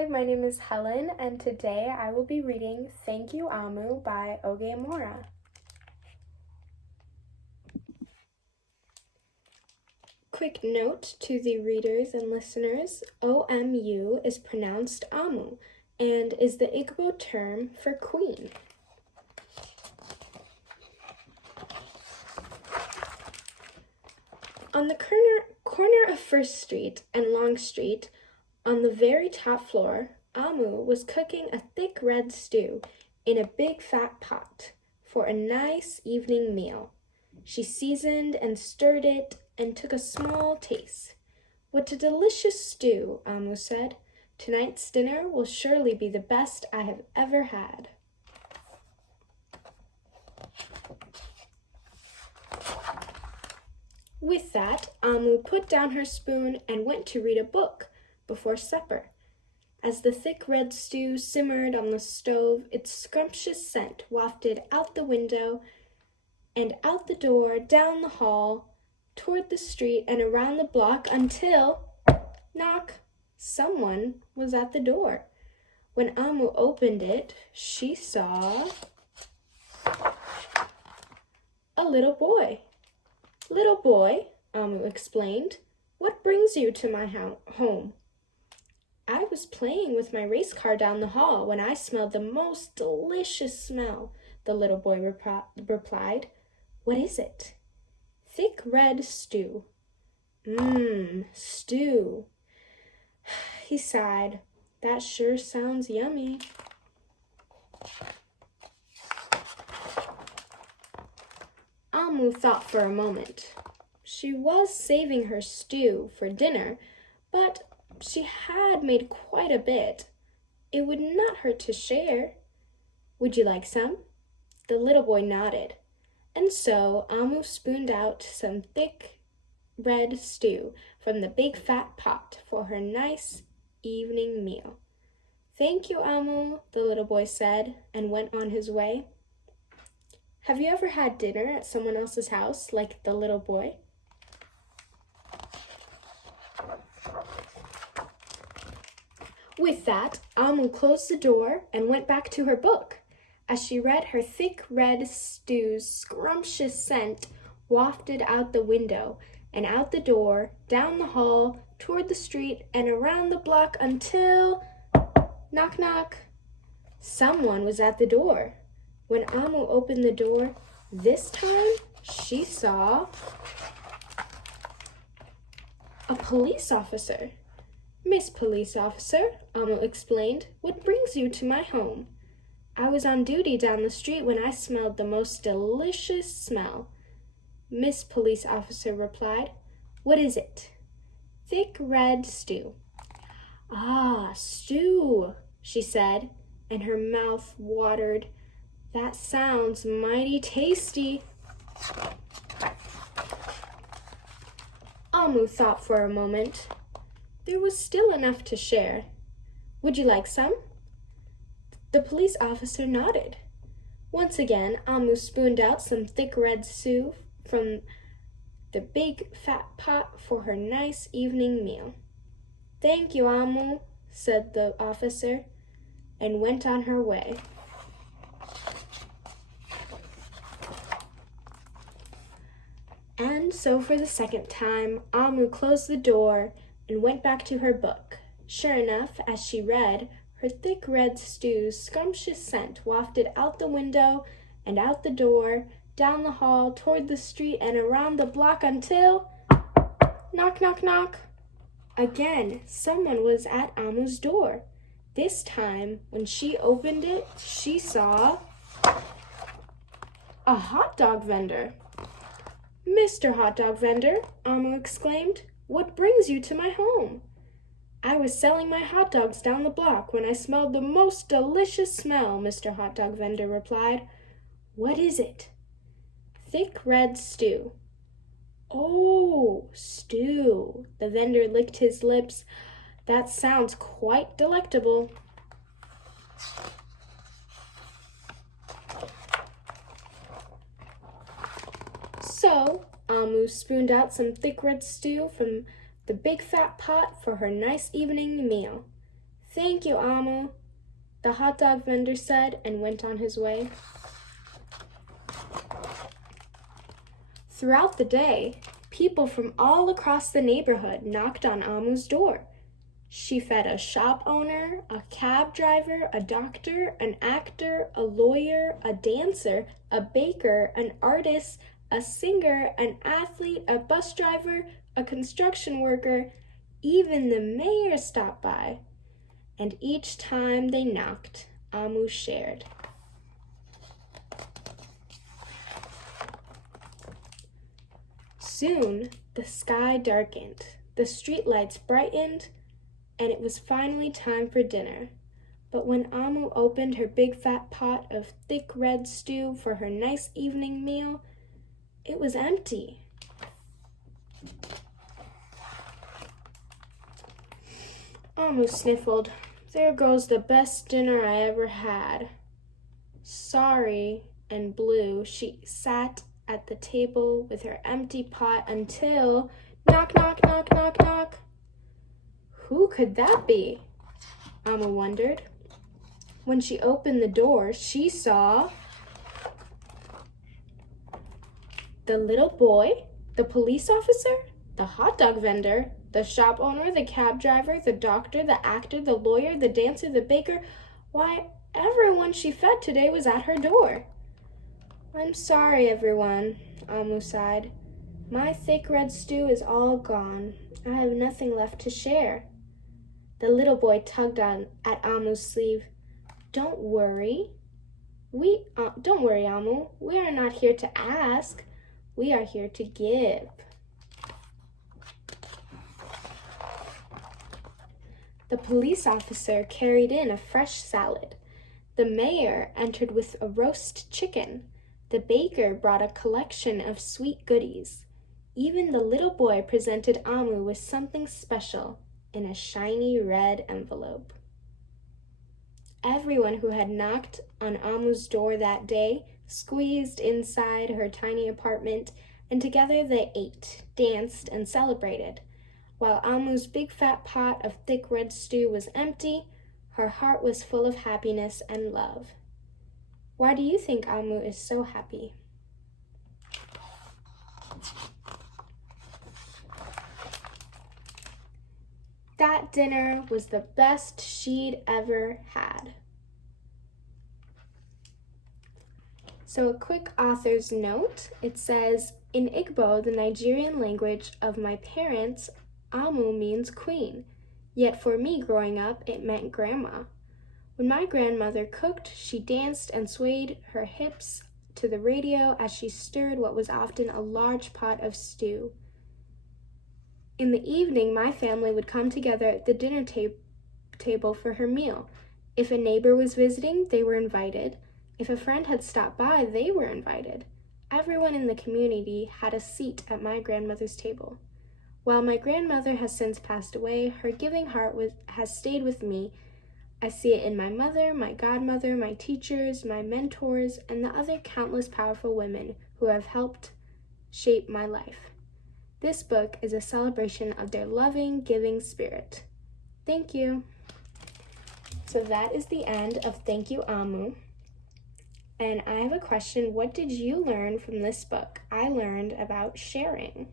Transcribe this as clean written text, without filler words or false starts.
Hi, my name is Helen, and today I will be reading Thank You Amu by Oge Mora. Quick note to the readers and listeners, OMU is pronounced Amu and is the Igbo term for queen. On the corner of First Street and Long Street, on the very top floor, Amu was cooking a thick red stew in a big fat pot for a nice evening meal. She seasoned and stirred it and took a small taste. "What a delicious stew," Amu said. "Tonight's dinner will surely be the best I have ever had." With that, Amu put down her spoon and went to read a book before supper. As the thick red stew simmered on the stove, its scrumptious scent wafted out the window and out the door, down the hall, toward the street, and around the block until, knock, someone was at the door. When Amu opened it, she saw a little boy. "Little boy," Amu explained, "what brings you to my home?" "I was playing with my race car down the hall when I smelled the most delicious smell," the little boy replied. "What is it?" "Thick red stew." Stew. He sighed. "That sure sounds yummy." Amu thought for a moment. She was saving her stew for dinner, but she had made quite a bit. It would not hurt to share. "Would you like some?" The little boy nodded, and so Amu spooned out some thick red stew from the big fat pot for her nice evening meal. "Thank you, Amu," the little boy said, and went on his way. Have you ever had dinner at someone else's house like the little boy? With that, Amu closed the door and went back to her book. As she read, her thick red stew's scrumptious scent wafted out the window and out the door, down the hall, toward the street, and around the block until, knock, knock, someone was at the door. When Amu opened the door, this time she saw a police officer. "Miss Police Officer," Amu explained, "what brings you to my home?" "I was on duty down the street when I smelled the most delicious smell," Miss Police Officer replied. "What is it?" "Thick red stew." "Ah, stew," she said, and her mouth watered. "That sounds mighty tasty." Amu thought for a moment. There was still enough to share. "Would you like some?" The police officer nodded. Once again, Amu spooned out some thick red stew from the big fat pot for her nice evening meal. "Thank you, Amu," said the officer, and went on her way. And so for the second time, Amu closed the door and went back to her book. Sure enough, as she read, her thick red stew's scrumptious scent wafted out the window and out the door, down the hall, toward the street, and around the block until, knock, knock, knock. Again, someone was at Amu's door. This time, when she opened it, she saw a hot dog vendor. "Mr. Hot Dog Vendor," Amu exclaimed, "what brings you to my home?" "I was selling my hot dogs down the block when I smelled the most delicious smell," Mr. Hot Dog Vendor replied. "What is it?" "Thick red stew." "Oh, stew." The vendor licked his lips. "That sounds quite delectable." So, Amu spooned out some thick red stew from the big fat pot for her nice evening meal. Thank you, Amu, the hot dog vendor said and went on his way. Throughout the day, people from all across the neighborhood knocked on Amu's door. She fed a shop owner, a cab driver, a doctor, an actor, a lawyer, a dancer, a baker, an artist, a singer, an athlete, a bus driver, a construction worker. Even the mayor stopped by. And each time they knocked, Amu shared. Soon, the sky darkened, the streetlights brightened, and it was finally time for dinner. But when Amu opened her big fat pot of thick red stew for her nice evening meal, it was empty. Amu sniffled. There goes the best dinner I ever had. Sorry and blue, she sat at the table with her empty pot until knock, knock, knock, knock, knock. Who could that be? Amu wondered. When she opened the door, she saw the little boy, the police officer, the hot dog vendor, the shop owner, the cab driver, the doctor, the actor, the lawyer, the dancer, the baker. Why, everyone she fed today was at her door. I'm sorry, everyone, Amu sighed. My thick red stew is all gone. I have nothing left to share. The little boy tugged at Amu's sleeve. Don't worry. Don't worry, Amu. We are not here to ask. We are here to give. The police officer carried in a fresh salad. The mayor entered with a roast chicken. The baker brought a collection of sweet goodies. Even the little boy presented Amu with something special in a shiny red envelope. Everyone who had knocked on Amu's door that day squeezed inside her tiny apartment, and together they ate, danced, and celebrated. While Amu's big fat pot of thick red stew was empty, her heart was full of happiness and love. Why do you think Amu is so happy? That dinner was the best she'd ever had. So a quick author's note, it says, in Igbo, the Nigerian language of my parents, Amu means queen. Yet for me growing up, it meant grandma. When my grandmother cooked, she danced and swayed her hips to the radio as she stirred what was often a large pot of stew. In the evening, my family would come together at the dinner table for her meal. If a neighbor was visiting, they were invited. If a friend had stopped by, they were invited. Everyone in the community had a seat at my grandmother's table. While my grandmother has since passed away, her giving heart has stayed with me. I see it in my mother, my godmother, my teachers, my mentors, and the other countless powerful women who have helped shape my life. This book is a celebration of their loving, giving spirit. Thank you. So that is the end of Thank You, Amu. And I have a question. What did you learn from this book? I learned about sharing.